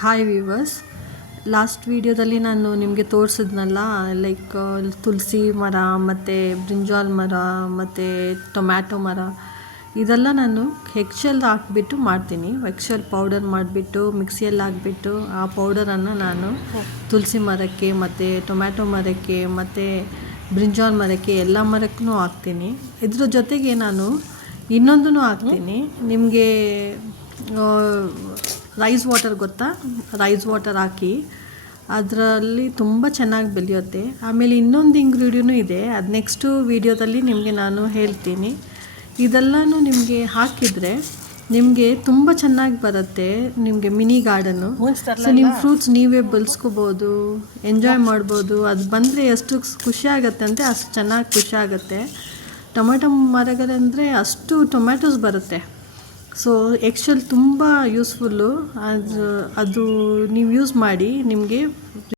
Hi viewers, last ವೀಡಿಯೋದಲ್ಲಿ ನಾನು ನಿಮಗೆ ತೋರಿಸಿದ್ನಲ್ಲ, ಲೈಕ್ ತುಳಸಿ ಮರ ಮತ್ತು ಬ್ರಿಂಜಾಲ್ ಮರ ಮತ್ತು ಟೊಮ್ಯಾಟೊ ಮರ ಇದೆಲ್ಲ ನಾನು ಎಗ್ಶೆಲ್ ಹಾಕ್ಬಿಟ್ಟು ಮಾಡ್ತೀನಿ. ಎಗ್ಶೆಲ್ ಪೌಡರ್ ಮಾಡಿಬಿಟ್ಟು ಮಿಕ್ಸಿಯಲ್ಲಿ ಹಾಕ್ಬಿಟ್ಟು ಆ ಪೌಡರನ್ನು ನಾನು ತುಳಸಿ ಮರಕ್ಕೆ ಮತ್ತು ಟೊಮ್ಯಾಟೊ ಮರಕ್ಕೆ ಮತ್ತು ಬ್ರಿಂಜಾಲ್ ಮರಕ್ಕೆ ಎಲ್ಲ ಮರಕ್ಕೂ ಹಾಕ್ತೀನಿ. ಇದ್ರ ಜೊತೆಗೆ ನಾನು ಇನ್ನೊಂದೂ ಹಾಕ್ತೀನಿ. ನಿಮಗೆ ರೈಸ್ ವಾಟರ್ ಗೊತ್ತಾ? ರೈಸ್ ವಾಟರ್ ಹಾಕಿ ಅದರಲ್ಲಿ ತುಂಬ ಚೆನ್ನಾಗಿ ಬೆಳೆಯುತ್ತೆ. ಆಮೇಲೆ ಇನ್ನೊಂದು ಇಂಗ್ರೀಡಿಯೂ ಇದೆ, ಅದು ನೆಕ್ಸ್ಟು ವೀಡಿಯೋದಲ್ಲಿ ನಿಮಗೆ ನಾನು ಹೇಳ್ತೀನಿ. ಇದೆಲ್ಲನೂ ನಿಮಗೆ ಹಾಕಿದರೆ ನಿಮಗೆ ತುಂಬ ಚೆನ್ನಾಗಿ ಬರುತ್ತೆ. ನಿಮಗೆ ಮಿನಿ ಗಾರ್ಡನ್ನು, ಸೊ ನಿಮ್ಮ ಫ್ರೂಟ್ಸ್ ನೀವೇ ಬೆಳೆಸ್ಕೋಬೋದು, ಎಂಜಾಯ್ ಮಾಡ್ಬೋದು. ಅದು ಬಂದರೆ ಎಷ್ಟು ಖುಷಿ ಆಗುತ್ತೆ ಅಂದರೆ ಅಷ್ಟು ಚೆನ್ನಾಗಿ ಖುಷಿ ಆಗುತ್ತೆ. ಟೊಮೆಟೊ ಮರಗಳಂದರೆ ಅಷ್ಟು ಟೊಮ್ಯಾಟೋಸ್ ಬರುತ್ತೆ. ಸೊ ಎಗ್ಶೆಲ್ ತುಂಬ ಯೂಸ್ಫುಲ್ಲು. ಅದು ನೀವು ಯೂಸ್ ಮಾಡಿ, ನಿಮಗೆ